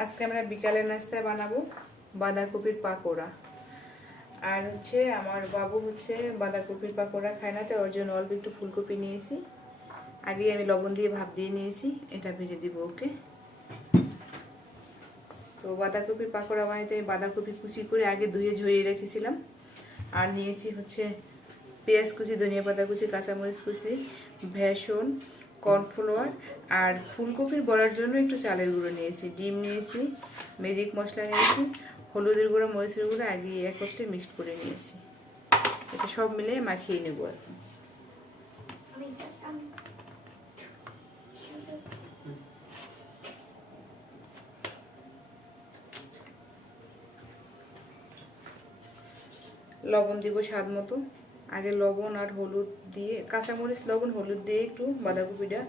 আজকে আমরা বিকালের নাস্তায় বানাবো বাঁধাকপির পাকোড়া। আর হচ্ছে আমার বাবু হচ্ছে বাঁধাকপির পাকোড়া খায় না, তো ওর জন্য অল্প একটু ফুলকপি নিয়েছি। আগে আমি লবণ দিয়ে ভাপ দিয়ে নিয়েছি, এটা ভেজে দিব ওকে। তো বাঁধাকপির পাকোড়া বানাইতে বাঁধাকপি কুচি করে আগে ধুয়ে ঝরিয়ে রেখেছিলাম। আর নিয়েছি হচ্ছে পেঁয়াজ কুচি, ধনিয়া পাতা কুচি, কাঁচামরিচ কুচি, বেসন, কর্নফ্লাওয়ার আর ফুলকপির বড়ার জন্য একটু চালের গুঁড়ো নিয়েছি, ডিম নিয়েছি, ম্যাজিক মশলা নিয়েছি, হলুদের গুঁড়ো, মরিচের গুঁড়ো আগে একত্রে মিক্সড করে নিয়েছি। এটা সব মিলে মাখিয়ে নেব এখন। লবণ দিব স্বাদ মতো। আগে লবণ আর হলুদ দিয়ে, কাঁচামরিচ, লবণ, হলুদ দিয়ে একটু বাঁধাকপিটা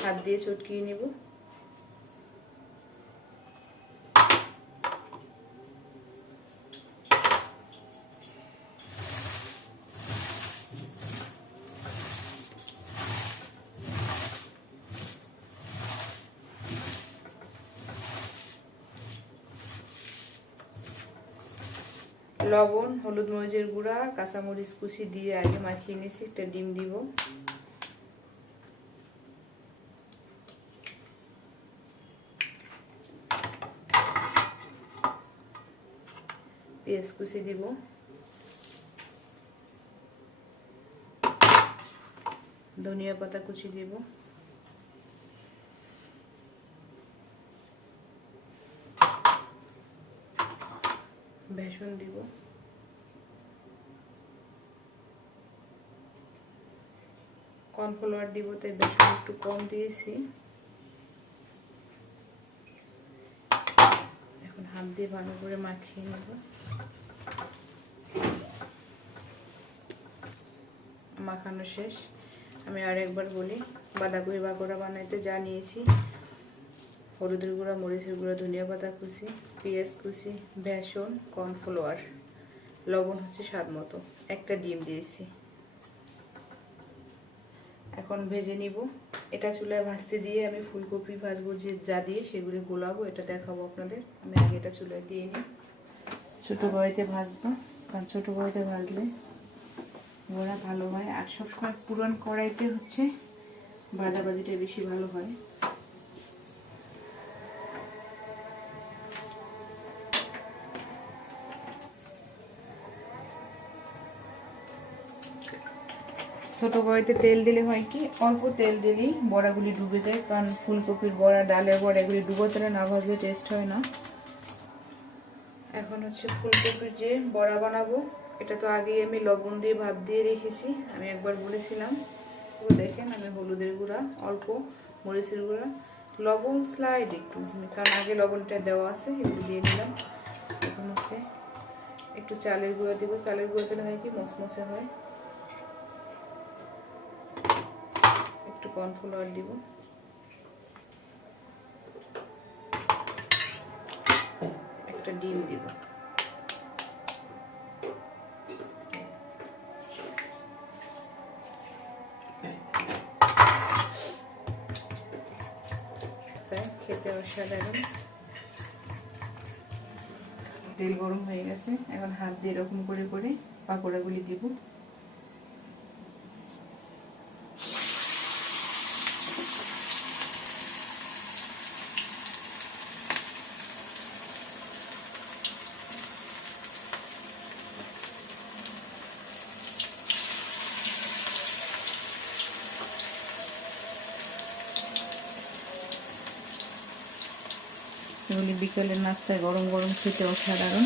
হাত দিয়ে চটকিয়ে নেব। লবণ, হলুদ, মরিচের গুঁড়া, কাঁচামরিচ কুচি দিয়ে আগে মাখিয়ে নিয়েছি। একটা ডিম দিব, পেঁয়াজ কুচি দিব, ধনিয়া পাতা কুচি দিব, বেসন দিব, কর্নফ্লাওয়ার দিব, তাই বেসন একটু কম দিয়েছি। এখন হাত দিয়ে ভালো করে মাখিয়ে নেব। মাখানো শেষ। আমি আর একবার বলি, বাঁধাকপি পাকোড়া বানাইতে যা নিয়েছি: হলুদের গুঁড়া, মরিচের গুঁড়া, ধনিয়া পাতা কুচি, পেঁয়াজ কুচি, বেসন, কর্নফ্লাওয়ার, লবণ হচ্ছে স্বাদ মতো, একটা ডিম দিয়েছি। এখন ভেজে নিব। এটা চুলায় ভাজতে দিয়ে আমি ফুলকপি ভাজবো, যে যা দিয়ে সেগুলি গোলাবো, এটা দেখাবো আপনাদের। আমি আগে এটা চুলায় দিয়ে নিই। ছোটো কড়াইতে ভাজবো, কারণ ছোটো কড়াইতে ভাজলে বড়া ভালো হয়। আর সবসময় পুরন কড়াইতে হচ্ছে ভাজাভাজিটা বেশি ভালো হয়। ছোটো কড়াইতে তেল দিলে হয় কি, অল্প তেল দিলেই বড়াগুলি ডুবে যায়, কারণ ফুলকপির বড়া, ডালের বড়া এগুলি ডুবো তেলে না ভাজলে টেস্ট হয় না। এখন হচ্ছে ফুলকপির যে বড়া বানাবো, এটা তো আগেই আমি লবণ দিয়ে ভাপ দিয়ে রেখেছি, আমি একবার বলেছিলাম। তো দেখেন, আমি হলুদের গুঁড়া অল্প, মরিচের গুঁড়া, লবণ স্লাইড একটু, কারণ আগে লবণটা দেওয়া আছে, একটু দিয়ে দিলাম। এখন হচ্ছে একটু চালের গুঁড়া দিব, চালের গুঁড়া দিলে হয় কি মচমচে হয়। একটু কর্নফ্লাওয়ার দিব, একটা ডিম দিব। খেতে অসাধারণ। তেল গরম হয়ে গেছে, এখন হাত দিয়ে এরকম করে করে পাকোড়াগুলি দিব। এগুলি বিকেলের নাস্তায় গরম গরম খেতে অসাধারণ।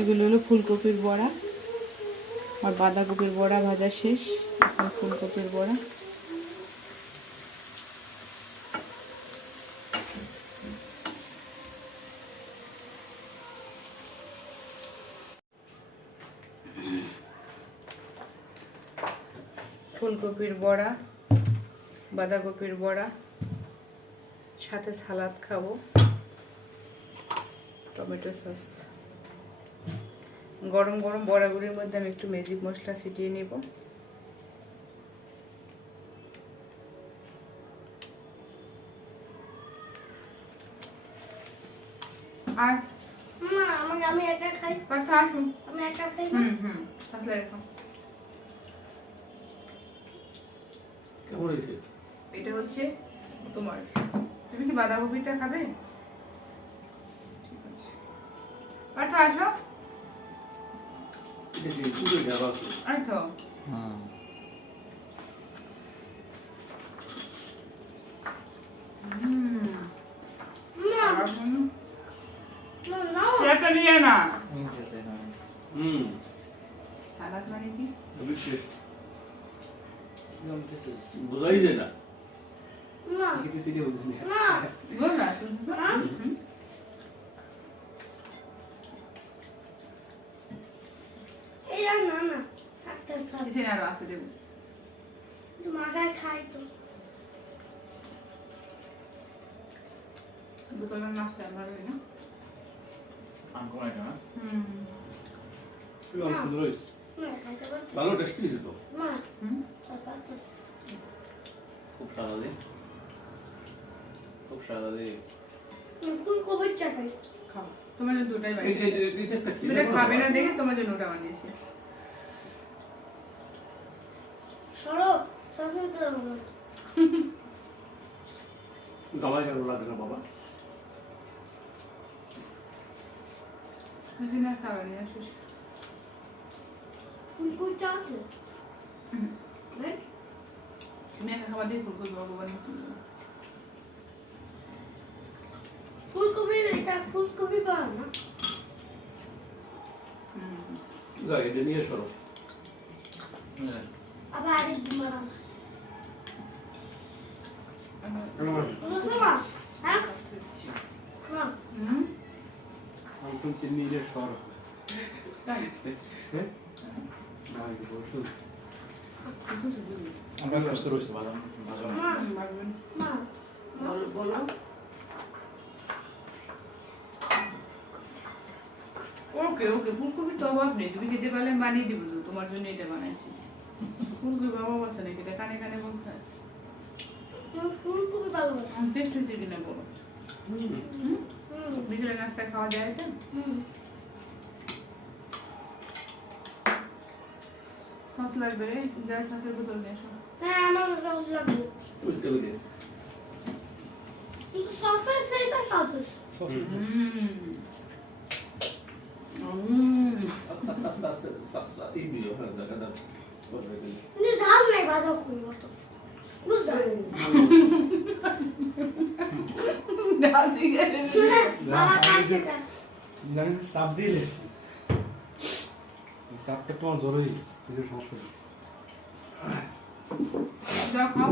এগুলো হলো ফুলকপির বড়া। আর বাঁধাকপির বড়া ভাজা শেষ, এখন ফুলকপির বড়া। ফুলকপির বড়া, বাঁধাকপির বড়া, সাথে সালাদ খাবো, টমেটো সস। গরম গরম বড়াগুলির মধ্যে আমি একটু ম্যাজিক মশলা ছিটিয়ে নেব। আর আমি একা খাই। কথা আসুন, আমি একা খাই। আসলে এরকম। কেমন হয়েছে? এটা হচ্ছে তোমার, তুমি কি বাঁধাকপিটা খাবে? ঠিক আছে, কথা আসো। এটা কি পুরো যাবা তো? এই তো সেটা নিয়ে না। সালাদ মানে কি বিশেষ বোঝাই যায় না। না কিছু সিরিয়াস বুঝিনি। না বল না এই না না থাকতে থাক। কিছু না, আরো আসতে দেবো। মাগায় খাই তো। দুপুরের নাস্তা ভালো না? আঙ্কল এটা না? হুম তুই অনেক সুন্দর হয়েছে। না খাইতে পারছি। ভালো টেস্টি হয়েছে তো। মা হুম তারপর খুব সাদা দিয়ে। খুব সাদা দিয়ে। ফুলকপির চা খাই। খাও, তোমার জন্য দুটাই এই বানিয়েছি। এটা একটা তুমি এটা খাবে না দেখে তোমার জন্য ওটা বানিয়েছি। সরো শাশুড়ি তো দেবো। গামায় কেন লাগে না বাবা? বুঝি না, খাবে না আসিস। ফুলকপির চা আছে? নাই? তুমি একা খাবার দিয়ে ফুলকপি ভগবান ফুলকপির এটা ফুলকপি পাওয়া না। যা এটা নিয়ে সরো। আবার আরেক দিন বানাম। মা হ্যাঁ মা আঙ্কল চিনি নিয়ে সরো। তাই না কি বলছো? আমরা ব্যস্ত রয়েছি ভালো ভালো মা ভাববেন। মা বলো। ওকে ওকে, ফুলকপি তো অভাব নেই, তুমি খেতে পারলে আমি বানিয়ে দিব তো, তোমার জন্য এটা বানাইছি। ফুলকপি অভাব আছে নাকি? এটা কানে কানে বলতে হয়। ফুলকপি ভালো লাগে। টেস্ট হয়েছে কিনা বলো। বিকেলে নাস্তা খাওয়া যায় তো? সস লাগবে রে, যা সসের বোতল নিয়ে এসো। হ্যাঁ আমার সস লাগবে। বুঝতে বুঝতে। কিন্তু সসের সেইটা সস। আস্তে আস্তে আস্তে এই দিও হ্যাঁ দাদা দাদা। কিন্তু ঝাল নাই বাঁধাকপি মতো। বুঝলেন? ডাল দিয়ে বাবা খায় সেটা। জানি চাপ দিয়ে লেছি চাপটা তোমার জোর হয়ে গেছে কিছু সমস্যা নেই যা খাও।